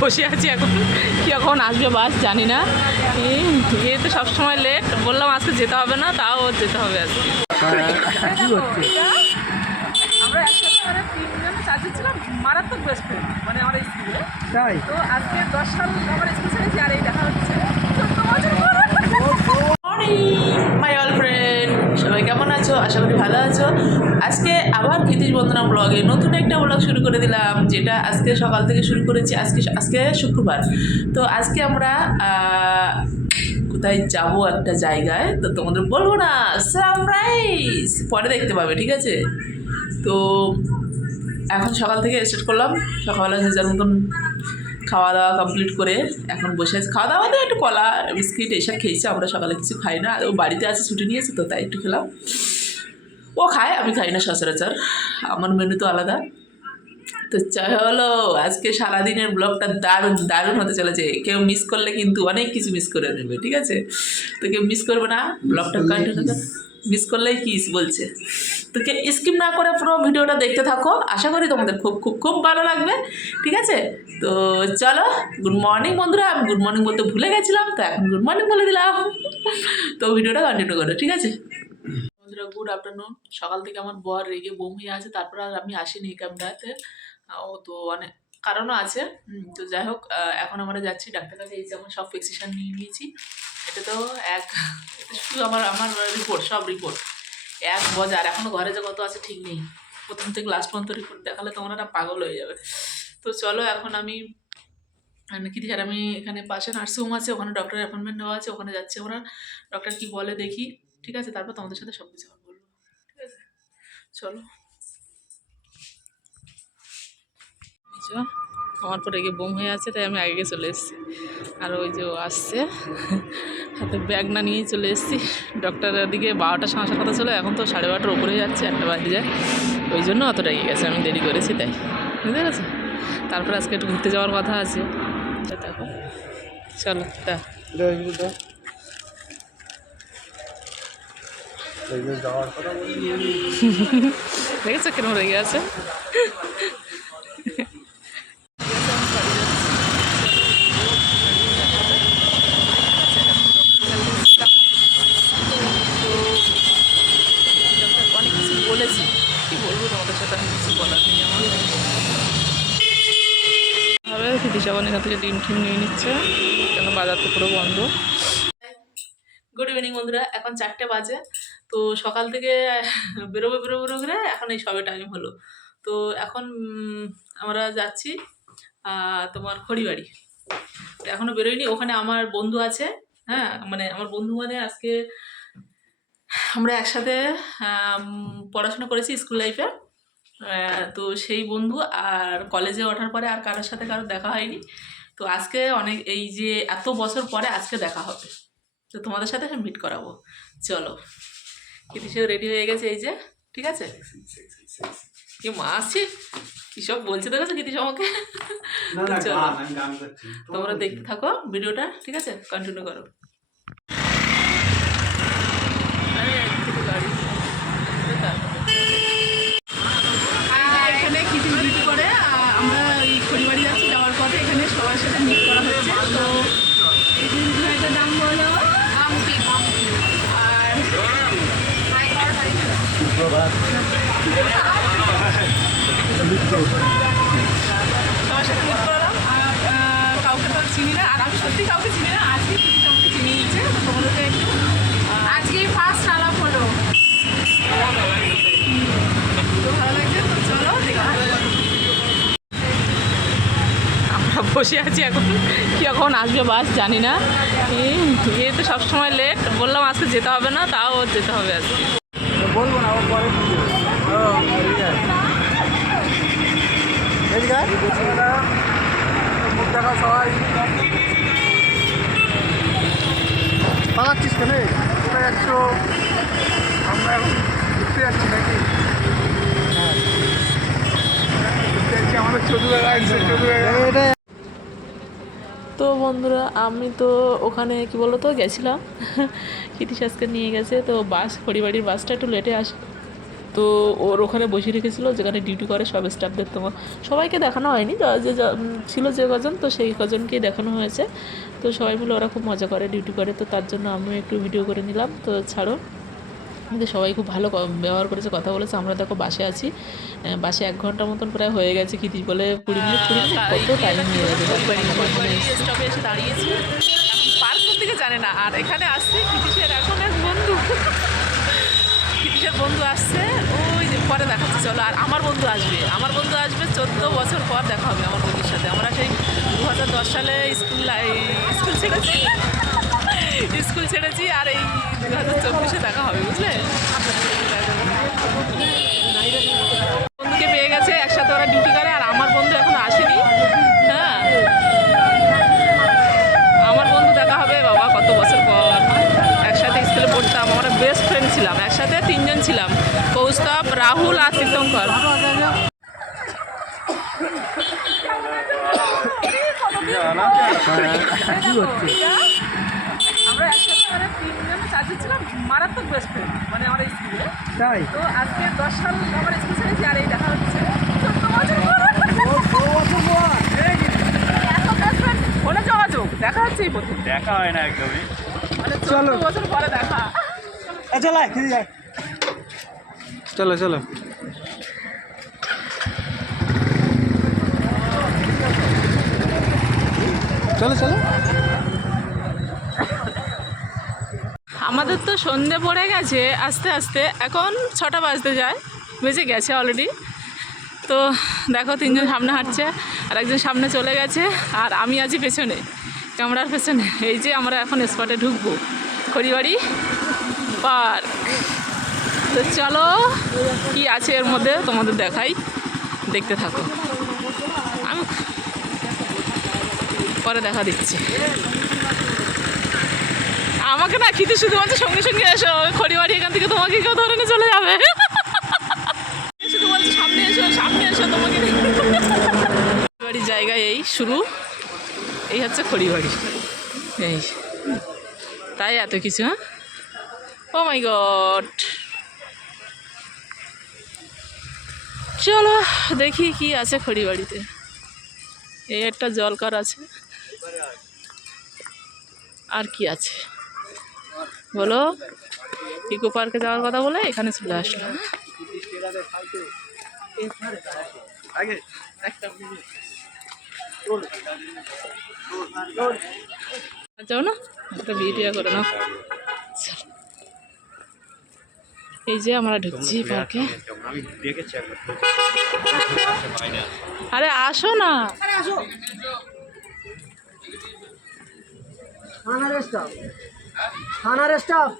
বসে আছি এখন। কি এখন আসবে বাস জানি না। এ তো সবসময় লেট বললাম আজকে যেতে হবে না তাও যেতে হবে আজকে। আমরা একসাথে মানে তিনজন চারজন ছিলাম মারাত্মক বেস্ট ফ্রেন্ড মানে আমার স্কুলে তাই? তো আজকে দশ সাল আমার স্কুল ছেড়েছি আর এই দেখা হচ্ছে। মাই অল ফ্রেন্ড আছো? আশা করি ভালো আছো। আজকে আবার ক্ষিতিশ বন্দনা ব্লগে নতুন একটা ব্লগ শুরু করে দিলাম, যেটা আজকে সকাল থেকে শুরু করেছি, আজকে আজকে শুক্রবার। তো আজকে আমরা কোথায় যাব একটা জায়গায়, তো তোমাদের বলব না, সারপ্রাইজ! পরে দেখতে পাবে, ঠিক আছে? তো এখন সকাল থেকে স্টার্ট করলাম, সকালবেলা যে যার মতন খাওয়া দাওয়া কমপ্লিট করে এখন বসে আছি। খাওয়া দাওয়া তো একটু কলা বিস্কিট এসব খেয়েছি আমরা সকালে কিছু খাই না। ও বাড়িতে আছে ছুটি নিয়েছে তো তাই একটু খেলাম। ও খায় আমি খাই না সচরাচর। আমার মেনু তো আলাদা। তো চলো আজকে সারাদিনের ব্লগটা দারুণ দারুণ হতে চলেছে। কেউ মিস করলে কিন্তু অনেক কিছু মিস করে নেবে ঠিক আছে? তো কেউ মিস করবে না ব্লগটা কন্টিনিউ মিস করলেই কিস বলছে? তো স্কিপ না করে পুরো ভিডিওটা দেখতে থাকো। আশা করি তোমাদের খুব খুব খুব ভালো লাগবে। ঠিক আছে? তো চলো গুড মর্নিং বন্ধুরা। আমি গুড মর্নিং বলতে ভুলে গেছিলাম, তো এখন গুড মর্নিং বলে দিলাম। তো ভিডিওটা কন্টিনিউ করো, ঠিক আছে? বন্ধুরা গুড আফটারনুন সকাল থেকে আমার বর রেগে বোম আছে, তারপর আর আমি আসিনি এই ক্যাম্পটাতে ও তো অনেক কারণও আছে। তো যাই হোক এখন আমরা যাচ্ছি ডাক্তার কাছে এই যে আমার সব প্রেসক্রিপশন নিয়ে নিয়েছি এটা তো এক এটা শুধু আমার আমার রিপোর্ট সব রিপোর্ট এক বজার এখনও ঘরে যে কত আছে ঠিক নেই। প্রথম থেকে লাস্ট পর্যন্ত রিপোর্ট দেখালে তোমরা না পাগল হয়ে যাবে। তো চলো এখন আমি কি আর আমি এখানে পাশে নার্সিংহোম আছে ওখানে ডক্টরের অ্যাপয়েন্টমেন্ট নেওয়া আছে ওখানে যাচ্ছে ওরা। ডক্টর কি বলে দেখি ঠিক আছে? তারপর তোমাদের সাথে সব কিছু বলব। ঠিক আছে? চলো। এই আমার পরে গিয়ে বোম হয়ে আছে তাই আমি আগে চলে এসেছি। আর ওই যে ও আসছে হাতে ব্যাগ না নিয়েই চলে এসেছি। ডক্টরের দিকে বারোটা সময় কথা ছিল এখন তো সাড়ে বারোটার উপরে যাচ্ছে একটা বাজে যায়। ওই জন্য অতটা এগিয়ে গেছে আমি দেরি করেছি তাই। বুঝতে পেরেছ? তারপর আজকে একটু ঘুরতে যাওয়ার কথা আছে। দেখো চলো বলি দেখেছ কিরম রেগে আছে অনেক কিছু বলেছি কি বলব তোমাদের সাথে আমি কিছু বলার নেই আমার ভাবে থেকে ডিম টিম নিয়ে নিচ্ছে, কেন বাজার তো পুরো বন্ধ। গুড ইভিনিং বন্ধুরা, এখন চারটে বাজে, তো সকাল থেকে বেরোবো বেরোবো বেরোবো করে এখন এই সবে টাইম হলো। তো এখন আমরা যাচ্ছি তোমার খড়িবাড়ি। এখনও বেরোয়নি ওখানে আমার বন্ধু আছে হ্যাঁ মানে আমার বন্ধু মানে আজকে আমরা একসাথে পড়াশোনা করেছি স্কুল লাইফে তো সেই বন্ধু আর কলেজে ওঠার পরে আর কারোর সাথে কারোর দেখা হয়নি। তো আজকে অনেক এই যে এত বছর পরে আজকে দেখা হবে। তো তোমাদের সাথে মিট করাবো। চলো। কৃতিশও রেডি হয়ে গেছে এই যে? ঠিক আছে? কি মা আসছি কিসব বলছে দেখেছ কৃতিশ আমাকে। চলো। তোমরা দেখতে থাকো ভিডিওটা ঠিক আছে? কন্টিনিউ করো আরে, একটু গাড়ি। এখানে কিছু মিট করে আহ, আমরা এই খড়িবাড়ি যাচ্ছি যাওয়ার পথে এখানে সবার সাথে মিট করা হচ্ছে তো এই জিনিসগুলোটার দাম হলো মামুটি আর সবার সাথে মিট করলাম আর আহ, কাউকে তো চিনি না আর আমি সত্যি কাউকে চিনি না আজকে তুমি কাউকে চিনি নিচ্ছে তো তোমাদেরকে একটু আজকেই ফার্স্ট আলাপ হলো তো ভালো লাগছে তো চলো দেখা হবে। আমরা বসে আছি এখন। কি এখন আসবে বাস জানি না। এই এ তো সবসময় লেট বললাম আজকে যেতে হবে না তাও ওর যেতে হবে আজকে। বলব না ও পরে সবাই। পালাচ্ছিস কেন? কোথায় যাচ্ছ? আমরা এখন ঘুরতে যাচ্ছি নাকি? হ্যাঁ। ঘুরতে যাচ্ছি আমাদের চোদ্দ তো বন্ধুরা, আমি তো ওখানে, কি বলো তো গেছিলাম। কৃতিশ আজকে নিয়ে গেছে, তো বাস, পরিবারের বাসটা একটু লেটে আসে। তো ওর ওখানে বসে রেখেছিলো, যেখানে ডিউটি করে সব স্টাফদের তোমার সবাইকে দেখানো হয়নি, যে ছিল যে কজন, তো সেই কজনকেই দেখানো হয়েছে। তো সবাই মিলে ওরা খুব মজা করে ডিউটি করে, তো তার জন্য আমিও একটু ভিডিও করে নিলাম। তো ছাড়ো। কিন্তু সবাই খুব ভালো ব্যবহার করেছে কথা বলেছে। আমরা দেখো বাসে আছি। বাসে এক ঘণ্টা মতন প্রায় হয়ে গেছে কি বলে কুড়ি মিনিট কুড়ি মিনিট। কত টাইম হয়ে আমরা এখানে এসে- স্টপে এসে দাঁড়িয়েছি। পার্ক দিকে জানে না। আর এখানে আসছে কৃতিশের এখন এক বন্ধু। কৃতিশের বন্ধু আসছে। ওই যে পরে দেখাচ্ছে চলো। আর আমার বন্ধু আসবে। আমার বন্ধু আসবে চোদ্দ বছর পর দেখা হবে আমার বন্ধুর সাথে। আমরা সেই দু হাজার দশ সালে স্কুল স্কুল ছেড়েছি। স্কুল ছেড়েছি আর এই দু হাজার চব্বিশে দেখা হবে বুঝলে বন্ধুকে পেয়ে গেছে একসাথে ওরা ডিউটি করে আর আমার বন্ধু এখনও আসেনি হ্যাঁ আমার বন্ধু দেখা হবে বাবা কত বছর পর একসাথে স্কুলে পড়তাম আমরা বেস্ট ফ্রেন্ড ছিলাম একসাথে তিনজন ছিলাম কৌস্তব রাহুল আর তীর্থঙ্কর আমরা একসাথে মানে তিনজন চারজন ছিলাম মারাত্মক বেস্ট ফ্রেন্ড মানে আমার স্কুলে তাই তো দেখা হচ্ছে দেখা প্রথম দেখা হয় না একদমই মানে পরে দেখা চলো চলো চলো চলো আমাদের তো সন্ধে পড়ে গেছে আস্তে আস্তে। এখন ছটা বাজতে যায়, বেজে গেছে অলরেডি তো দেখো তিনজন সামনে হাঁটছে, আর একজন সামনে চলে গেছে, আর আমি আছি পেছনে, ক্যামেরার পেছনে। এই যে আমরা এখন স্পটে ঢুকবো, খড়িবাড়ি পার্ক। তো চলো, কি আছে এর মধ্যে তোমাদের দেখাই, দেখতে থাকো। আমি পরে দেখা দিচ্ছি। আমাকে না খিদে শুধু বলছে, সঙ্গে সঙ্গে এসো, খড়িবাড়ি এখান থেকে তোমাকে কেউ ধরে নিয়ে চলে যাবে। শুধু বলছে, সামনে এসো সামনে এসো তোমাকে। খড়িবাড়ির জায়গায় এই শুরু। এই হচ্ছে খড়িবাড়ি। এই। তাই এত কিছু হ্যাঁ? ও মাই গড চলো, দেখি কি আছে খড়িবাড়িতে। এই একটা জলকার আছে। আর কি আছে? বলো ইকো পার্কে যাওয়ার কথা বলে এখানে চলে আসলো। যাও না একটা ভিডিও করে নাও। এই যে আমরা ঢুকছি পার্কে। আরে আসো না। থানার স্টাফ থানার স্টাফ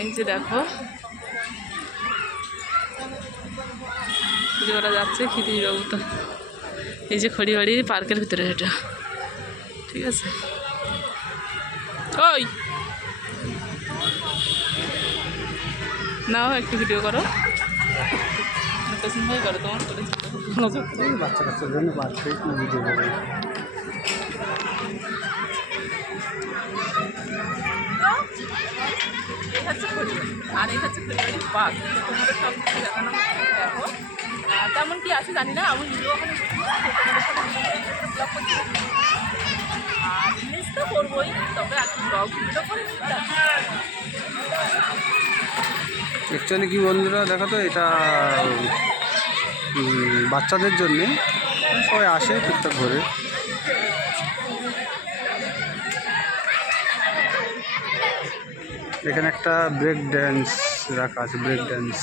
এই যে দেখো। যে ওরা যাচ্ছে খিদির বাবু তো। এই যে খড়িবাড়ির পার্কের ভিতরে এটা। ঠিক আছে। ওই! নাও, একটু ভিডিও করো। ভাই করো তোমার বাচ্চা কাচ্চার জন্য বাচ্চা খড়িবাড়ি আর এই হচ্ছে খড়িবাড়ি পার্ক তোমাদের সব কিছু দেখানো দেখো তেমন কি আছে জানি না আমি ওখানে। আর রিলস তো করবোই তবে আজকে ব্লগ ভিডিও করে অ্যাকচুয়ালি কি বন্ধুরা দেখো তো এটা বাচ্চাদের জন্যে সবাই আসে টুকটাক ঘরে এখানে একটা ব্রেক ড্যান্স রাখা আছে ব্রেক ড্যান্স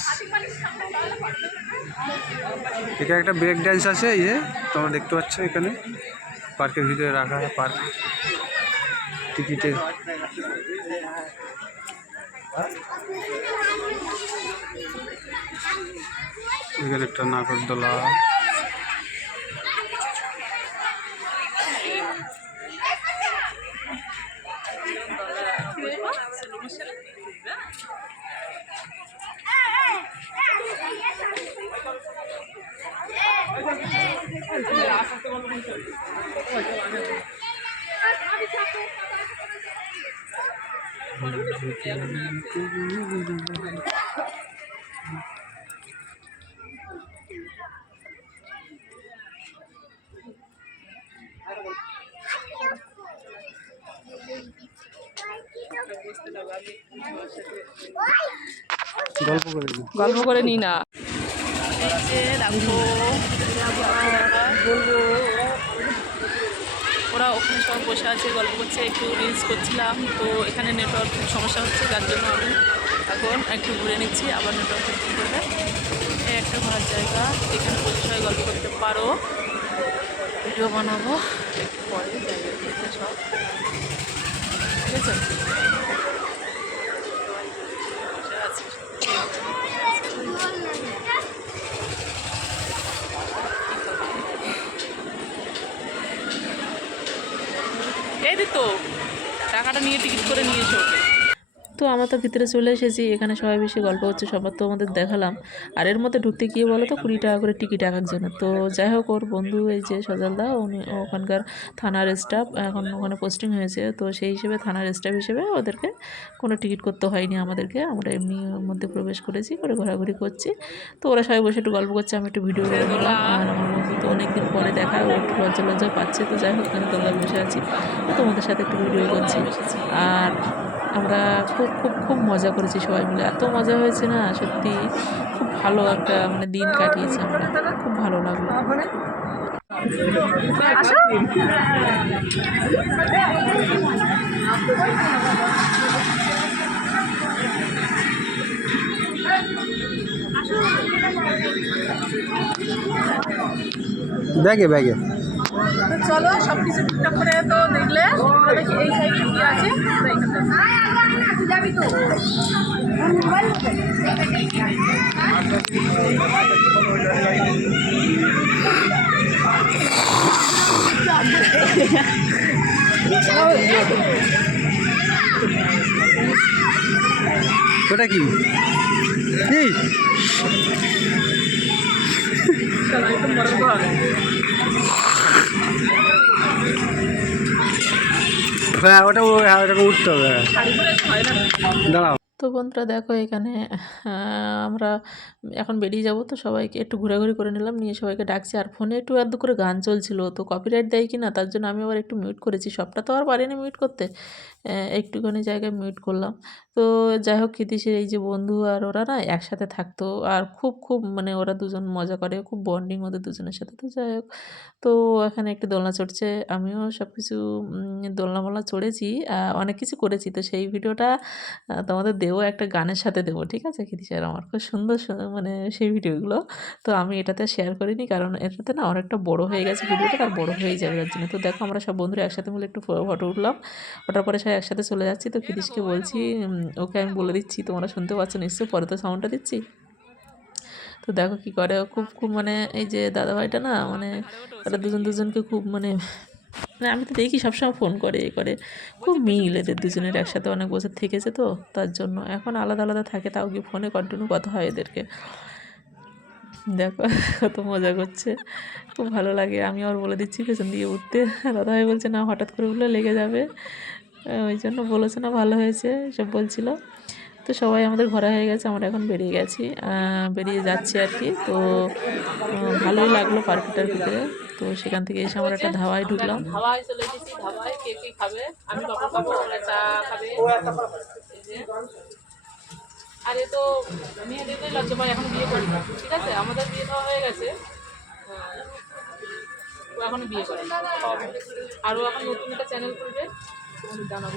এখানে একটা ব্রেক ড্যান্স আছে, এই যে, তোমরা দেখতে পাচ্ছ এখানে। পার্কের ভিতরে রাখা পার্ক। টিকিটের এখানে একটা নাগরদোলা Thank you. গল্প করে দিই গল্প করে নি না। ওরা ওখানে সব বসে আছে গল্প করছে একটু রিলস করছিলাম তো এখানে নেটওয়ার্ক খুব সমস্যা হচ্ছে যার জন্য আমি এখন একটু ঘুরে নিচ্ছি আবার নেটওয়ার্ক ঠিক করবে। এই একটা ঘোরার জায়গা এখানে বসে সবাই গল্প করতে পারো। ভিডিও বানাবো একটু পরে সব। ঠিক আছে? দিত টাকাটা নিয়ে টিকিট করে নিয়ে এসো। তো আমরা তো ভিতরে চলে এসেছি, এখানে সবাই বেশি গল্প হচ্ছে, সবার তো আমাদের দেখালাম। আর এর মধ্যে ঢুকতে গিয়ে বলো তো, কুড়ি টাকা করে টিকিট এক একজনের। তো যাই হোক, ওর বন্ধু এই যে সজলদা উনি ওখানকার থানার স্টাফ এখন ওখানে পোস্টিং হয়েছে। তো সেই হিসেবে থানার স্টাফ হিসেবে ওদেরকে কোনো টিকিট করতে হয়নি আমাদেরকে। আমরা এমনি মধ্যে প্রবেশ করেছি, করে ঘোরাঘুরি করছি। তো ওরা সবাই বসে একটু গল্প করছে, আমি একটু ভিডিও করে নিলাম আর আমার বন্ধু তো অনেকদিন পরে দেখা, ও একটু লজ্জা লজ্জা পাচ্ছে। তো যাই হোক আমি তোমরা বসে আছি। তো তোমাদের সাথে একটু ভিডিও করছি। আর আমরা খুব খুব খুব মজা করেছি সবাই মিলে। এত মজা হয়েছে না সত্যি খুব ভালো একটা মানে দিন কাটিয়েছি আমরা। খুব ভালো লাগল। ব্যাগে ব্যাগে। চলো সব কিছু ঠিকঠাক করে তো দেখলে দেখি এই সাইডে কি আছে? ওটা কি? চলো বড় হ্যাঁ হ্যাঁ তো বন্ধুরা দেখো এখানে আমরা এখন বেরিয়ে যাব, তো সবাইকে একটু ঘোরাঘুরি করে নিলাম, নিয়ে সবাইকে ডাকছি। আর ফোনে একটু আধটু করে গান চলছিল, তো কপিরাইট দেয় কি না তার জন্য আমি আবার একটু মিউট করেছি। সবটা তো আর পারিনি মিউট করতে। একটুখানি জায়গায় মিউট করলাম। তো যাই হোক কৃতিশের এই যে বন্ধু আর ওরা না একসাথে থাকতো আর খুব খুব মানে ওরা দুজন মজা করে, খুব বন্ডিং ওদের দুজনের সাথে। তো যাই হোক, তো এখানে একটু দোলনা চড়ছে, আমিও সব কিছু দোলনা মোলনা চড়েছি অনেক কিছু করেছি। তো সেই ভিডিওটা তোমাদের দেবো একটা গানের সাথে দেবো, ঠিক আছে? স্যার আমার খুব সুন্দর মানে সেই ভিডিওগুলো। তো আমি এটাতে শেয়ার করিনি, কারণ এটাতে না অনেকটা বড় হয়ে গেছে ভিডিওটা, আর বড় হয়ে যাবে তার জন্য। তো দেখো, আমরা সব বন্ধুরা একসাথে মিলে একটু ফটো উঠলাম। ওটার পরে একসাথে চলে যাচ্ছি তো কৃতিশকে বলছি ওকে আমি বলে দিচ্ছি তোমরা শুনতে পাচ্ছ নিশ্চয়ই পরে তো সাউন্ডটা দিচ্ছি। তো দেখো কি করে খুব খুব মানে এই যে দাদাভাইটা না মানে ওরা দুজন দুজনকে খুব মানে মানে আমি তো দেখি সবসময় ফোন করে এ করে। খুব মিল এদের দুজনের একসাথে অনেক বছর থেকেছে তো তার জন্য এখন আলাদা আলাদা থাকে তাও কি ফোনে কন্টিনিউ কথা হয় এদেরকে। দেখো কত মজা করছে। খুব ভালো লাগে আমি আর বলে দিচ্ছি পেছন দিয়ে উঠতে। দাদাভাই বলছে না হঠাৎ করে উঠলে লেগে যাবে। ওই জন্য বলেছে না ভালো হয়েছে সব বলছিল। তো সবাই আমাদের ঘোরা হয়ে গেছে আমরা এখন বেরিয়ে গেছি বেরিয়ে যাচ্ছি আর কি। তো ভালোই লাগল পার্কটার ভিতরে। তো সেখান থেকে এসে আমরা একটা ধাবায় ঢুকলাম। ধাবায় চলে এসেছি ধাবায় কে কে খাবে আমি বাবা খাব চা খাবে আর এ তো মেয়েদেরই লজ্জা পায় এখন বিয়ে করি না ঠিক আছে? আমাদের বিয়ে দেওয়া হয়ে গেছে। হ্যাঁ। ও এখন বিয়ে করে আর ও এখন নতুন একটা চ্যানেল খুলবে। তোমাদের জানাব।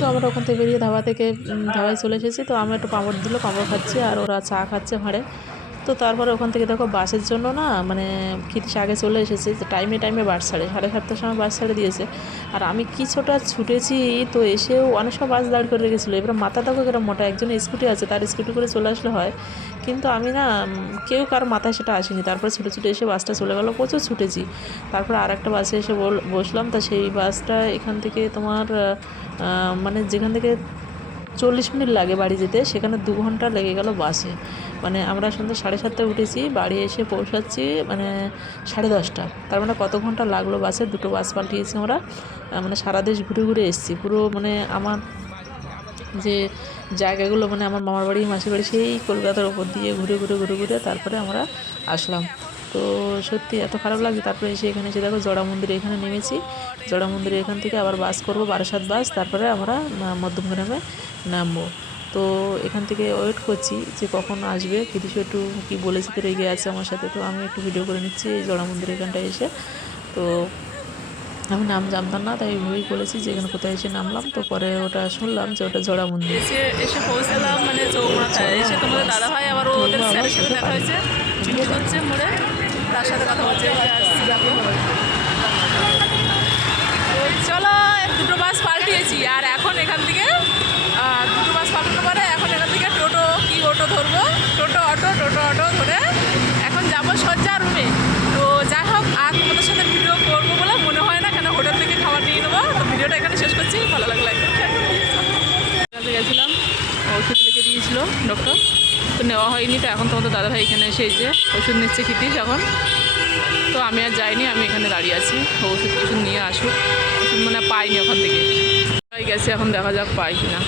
তো আমরা ওখান থেকে বেরিয়ে ধাবা থেকে ধাবায় চলে এসেছি। তো আমরা একটু পাঁপড় দিল, পাঁপড় খাচ্ছি আর ওরা চা খাচ্ছে ভাড়ে। তো তারপরে ওখান থেকে দেখো বাসের জন্য না মানে খিতিস আগে চলে এসেছে টাইমে টাইমে বাস ছাড়ে, সাড়ে সাতটার সময় বাস ছাড়ে দিয়েছে। আর আমি কিছুটা ছুটেছি, তো এসেও অনেক সময় বাস দাঁড় করে রেখেছিলো। এবার মাথা দেখো এরকম মোটা, একজন স্কুটি আছে, তার স্কুটি করে চলে আসলে হয়। কিন্তু আমি না কেউ কার মাথায় সেটা আসেনি। তারপরে ছুটে ছুটে এসে বাসটা চলে গেলো, প্রচুর ছুটেছি। তারপর আর একটা বাসে এসে বসলাম, তা সেই বাসটা এখান থেকে তোমার মানে যেখান থেকে চল্লিশ মিনিট লাগে বাড়ি যেতে। সেখানে দু ঘণ্টা লেগে গেল বাসে। মানে আমরা সন্ধ্যে সাড়ে সাতটায় উঠেছি, বাড়ি এসে পৌঁছাচ্ছি মানে সাড়ে দশটা। তার মানে কত ঘণ্টা লাগল বাসে? দুটো বাস পাল্টিয়েছি আমরা। মানে সারা দেশ ঘুরে ঘুরে এসেছি। পুরো মানে আমার যে জায়গাগুলো মানে আমার মামার বাড়ি, মাসির বাড়ি, সেই কলকাতার ওপর দিয়ে ঘুরে ঘুরে ঘুরে ঘুরে তারপরে আমরা আসলাম। তো সত্যি এত খারাপ লাগছে। তারপরে এসে এখানে এসে দেখো জড়া মন্দিরে এখানে নেমেছি। জড়া মন্দিরে এখান থেকে আবার বাস করব বারাসাত বাস। তারপরে আমরা মধ্যমগ্রামে নামবো। তো এখান থেকে ওয়েট করছি যে কখন আসবে। কিছু একটু কি বলেছে তো রেগে আছে আমার সাথে। তো আমি একটু ভিডিও করে নিচ্ছি এই জড়া মন্দির এখানটায় এসে। তো আমি নাম জানতাম না তাই ভেবেই বলেছি যে এখানে কোথায় এসে নামলাম। তো পরে ওটা শুনলাম যে ওটা জড়া মন্দির। এসে এসে পৌঁছালাম মানে চৌমাথায়। এসে তোমাদের দাদা ভাই আবার ওদের স্যারের সাথে দেখা হয়েছে। হচ্ছে মোড়ে। তার সাথে কথা চলো দুটো বাস পাল্টিয়েছি আর এখন এখান থেকে আহ, দুটো বাস পাল্টানোর পরে এখন এখান থেকে টোটো কি অটো ধরবো টোটো অটো টোটো অটো ধরে এখন যাব সজ্জা রুমে তো যাই হোক আর তোমাদের সাথে ভিডিও করব বলে মনে হয় না কেন হোটেল থেকে খাবার নিয়ে নেব তো ভিডিওটা এখানে শেষ করছি ভালো লাগল একদম কাছে গেছিলাম ওষুধ লিখে দিয়েছিল ডক্টর তো নেওয়া হয়নি, তো এখন তোমাদের দাদাভাই এখানে এসেছে ওষুধ নিচ্ছে খিতিস এখন। তো আমি আর যাইনি, আমি এখানে দাঁড়িয়ে আছি ওষুধ ওষুধ নিয়ে আসুক। ওষুধ মানে পাইনি ওখান থেকে। গেছে, এখন দেখা যাক পাই কিনা।